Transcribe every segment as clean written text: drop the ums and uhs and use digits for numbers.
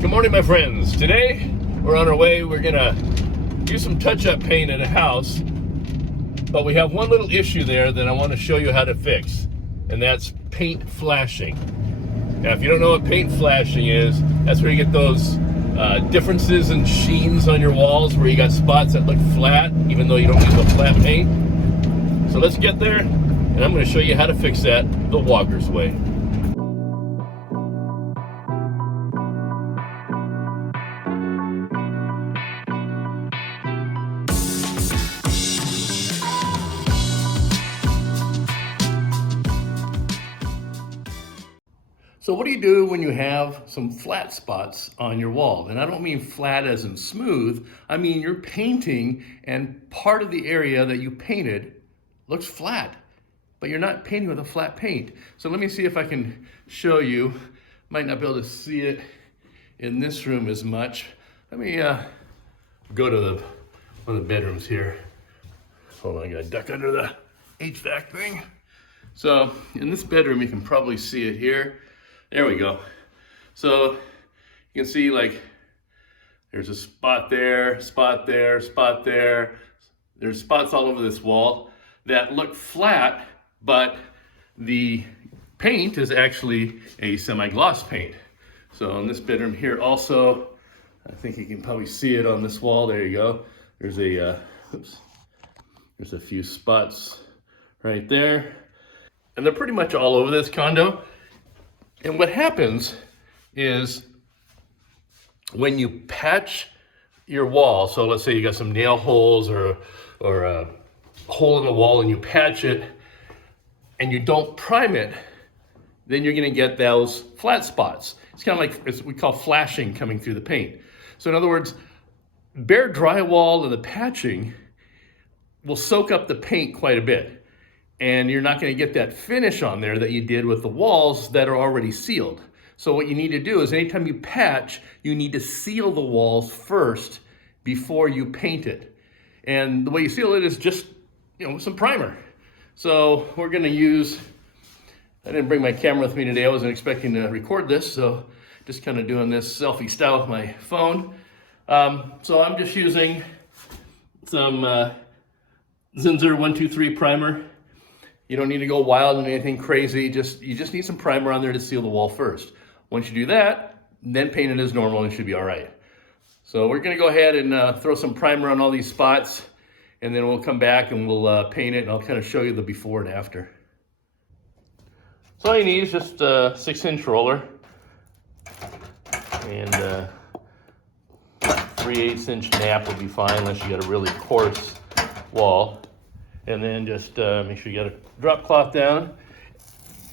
Good morning, my friends. Today we're on our way. We're gonna do some touch-up paint at a house, but we have one little issue there that I want to show you how to fix, and that's paint flashing. Now, if you don't know what paint flashing is, that's where you get those differences in sheens on your walls, where you got spots that look flat, even though you don't use a flat paint. So let's get there, and I'm going to show you how to fix that the Walker's way. So what do you do when you have some flat spots on your wall? And I don't mean flat as in smooth. I mean you're painting and part of the area that you painted looks flat, but you're not painting with a flat paint. So let me see if I can show you. Might not be able to see it in this room as much. Let me go to one of the bedrooms here. Hold on, I gotta duck under the HVAC thing. So in this bedroom, you can probably see it here. There we go. So you can see, like, there's a spot there, spot there, spot there. There's spots all over this wall that look flat, but the paint is actually a semi-gloss paint. So in this bedroom here also, I think you can probably see it on this wall. There you go. There's a, there's a few spots right there. And they're pretty much all over this condo. And what happens is when you patch your wall, so let's say you got some nail holes or a hole in the wall and you patch it and you don't prime it, then you're gonna get those flat spots. It's kind of like what we call flashing coming through the paint. So in other words, bare drywall and the patching will soak up the paint quite a bit. And you're not going to get that finish on there that you did with the walls that are already sealed. So what you need to do is anytime you patch, you need to seal the walls first before you paint it. And the way you seal it is just, some primer. So we're going to use, I didn't bring my camera with me today. I wasn't expecting to record this, so just kind of doing this selfie style with my phone. So I'm just using some Zinsser 123 primer. You don't need to go wild and anything crazy. You just need some primer on there to seal the wall first. Once you do that, then paint it as normal and it should be all right. So we're gonna go ahead and throw some primer on all these spots, and then we'll come back and we'll paint it, and I'll kind of show you the before and after. So all you need is just a 6-inch roller and 3/8-inch nap would be fine, unless you got a really coarse wall. And then just make sure you got a drop cloth down.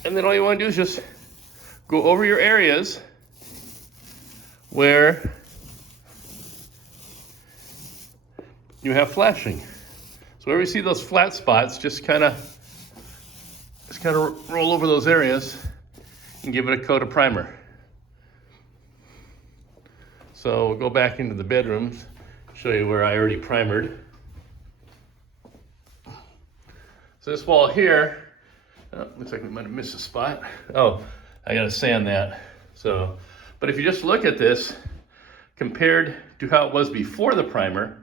And then all you want to do is just go over your areas where you have flashing. So wherever you see those flat spots, just kind of roll over those areas and give it a coat of primer. So we'll go back into the bedrooms, show you where I already primered. So this wall here, looks like we might have missed a spot. Oh, I gotta sand that. So, but if you just look at this, compared to how it was before the primer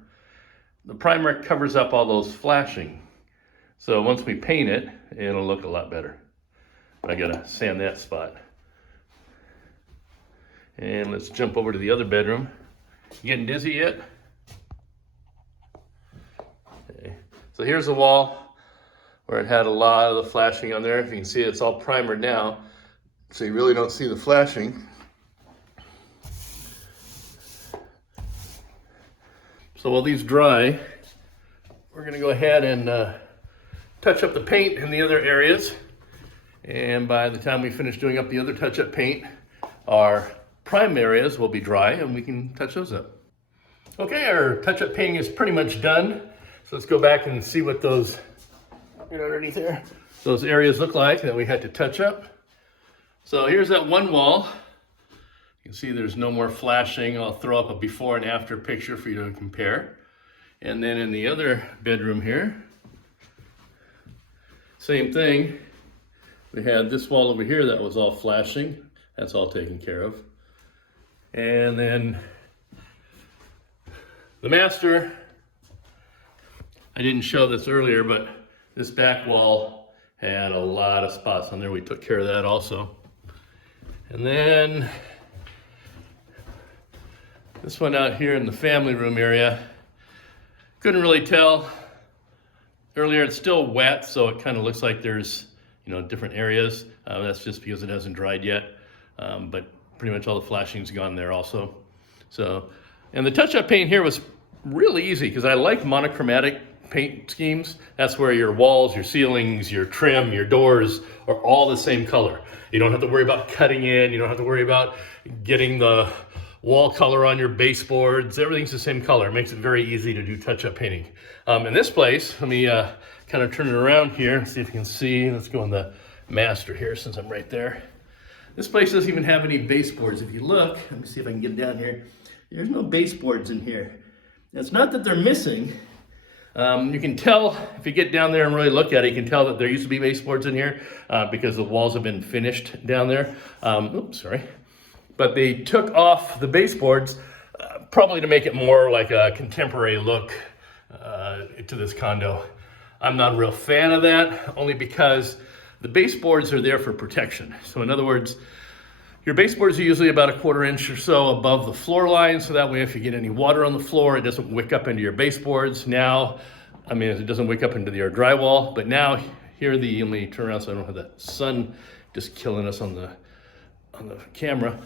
covers up all those flashing. So once we paint it, it'll look a lot better. But I gotta sand that spot. And let's jump over to the other bedroom. You getting dizzy yet? Okay. So here's the wall where it had a lot of the flashing on there. If you can see, it's all primered now, so you really don't see the flashing. So while these dry, we're gonna go ahead and touch up the paint in the other areas. And by the time we finish doing up the other touch-up paint, our prime areas will be dry and we can touch those up. Okay, our touch-up painting is pretty much done. So let's go back and see what those underneath there, those areas look like that we had to touch up. So here's that one wall. You can see there's no more flashing. I'll throw up a before and after picture for you to compare. And then in the other bedroom here, same thing. We had this wall over here that was all flashing. That's all taken care of. And then the master, I didn't show this earlier, but this back wall had a lot of spots on there. We took care of that also. And then this one out here in the family room area, couldn't really tell. Earlier it's still wet, so it kind of looks like there's, you know, different areas. That's just because it hasn't dried yet. But pretty much all the flashing's gone there also. So, and the touch-up paint here was really easy because I like monochromatic paint schemes. That's where your walls, your ceilings, your trim, your doors are all the same color. You don't have to worry about cutting in. You don't have to worry about getting the wall color on your baseboards. Everything's the same color. It makes it very easy to do touch-up painting. In this place, let me kind of turn it around here, see if you can see. Let's go in the master here since I'm right there. This place doesn't even have any baseboards. If you look, let me see if I can get down here. There's no baseboards in here. It's not that they're missing. You can tell, if you get down there and really look at it, you can tell that there used to be baseboards in here because the walls have been finished down there. Oops, sorry. But they took off the baseboards probably to make it more like a contemporary look to this condo. I'm not a real fan of that, only because the baseboards are there for protection. So in other words, your baseboards are usually about 1/4 inch or so above the floor line, so that way if you get any water on the floor, it doesn't wick up into your baseboards. Now, I mean, it doesn't wick up into your drywall, but now here let me turn around so I don't have the sun just killing us on the camera.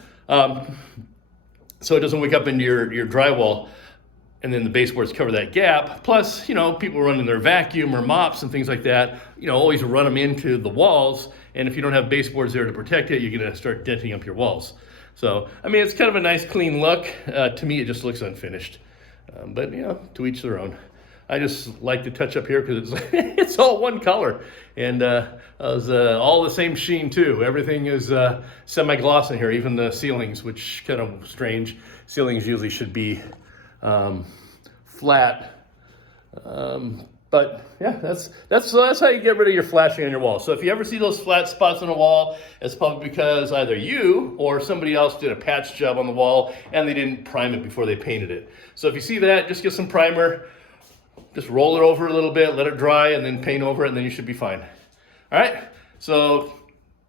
So it doesn't wick up into your drywall, and then the baseboards cover that gap. Plus, you know, people running their vacuum or mops and things like that, you know, always run them into the walls. And if you don't have baseboards there to protect it, you're gonna start denting up your walls. So, I mean, it's kind of a nice clean look. To me, it just looks unfinished. But, you know, to each their own. I just like to touch up here because it's, it's all one color. And it's all the same sheen too. Everything is semi-gloss in here, even the ceilings, which kind of strange. Ceilings usually should be flat. But yeah, that's how you get rid of your flashing on your wall. So if you ever see those flat spots on a wall, it's probably because either you or somebody else did a patch job on the wall and they didn't prime it before they painted it. So if you see that, just get some primer, just roll it over a little bit, let it dry, and then paint over it, and then you should be fine. All right, so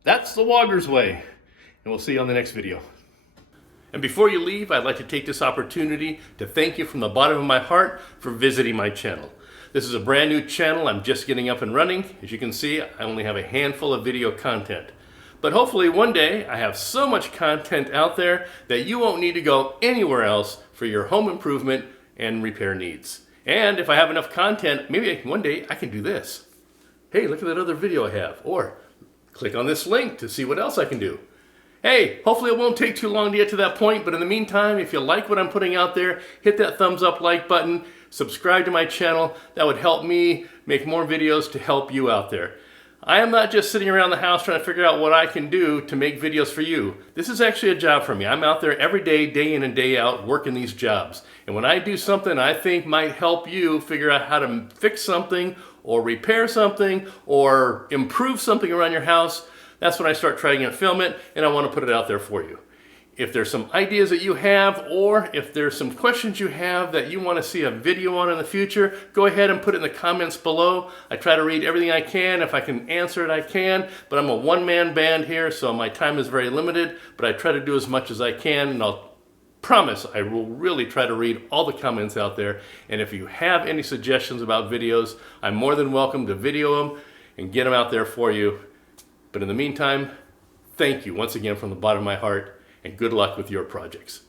that's the Wogger's way, and we'll see you on the next video. And before you leave, I'd like to take this opportunity to thank you from the bottom of my heart for visiting my channel. This is a brand new channel. I'm just getting up and running. As you can see, I only have a handful of video content. But hopefully one day I have so much content out there that you won't need to go anywhere else for your home improvement and repair needs. And if I have enough content, maybe one day I can do this. Hey, look at that other video I have. Or click on this link to see what else I can do. Hey, hopefully it won't take too long to get to that point, but in the meantime, if you like what I'm putting out there, hit that thumbs up like button, subscribe to my channel. That would help me make more videos to help you out there. I am not just sitting around the house trying to figure out what I can do to make videos for you. This is actually a job for me. I'm out there every day, day in and day out, working these jobs. And when I do something I think might help you figure out how to fix something or repair something or improve something around your house, that's when I start trying to film it, and I want to put it out there for you. If there's some ideas that you have, or if there's some questions you have that you want to see a video on in the future, go ahead and put it in the comments below. I try to read everything I can. If I can answer it, I can. But I'm a one-man band here, so my time is very limited, but I try to do as much as I can, and I'll promise I will really try to read all the comments out there. And if you have any suggestions about videos, I'm more than welcome to video them and get them out there for you. But in the meantime, thank you once again from the bottom of my heart, and good luck with your projects.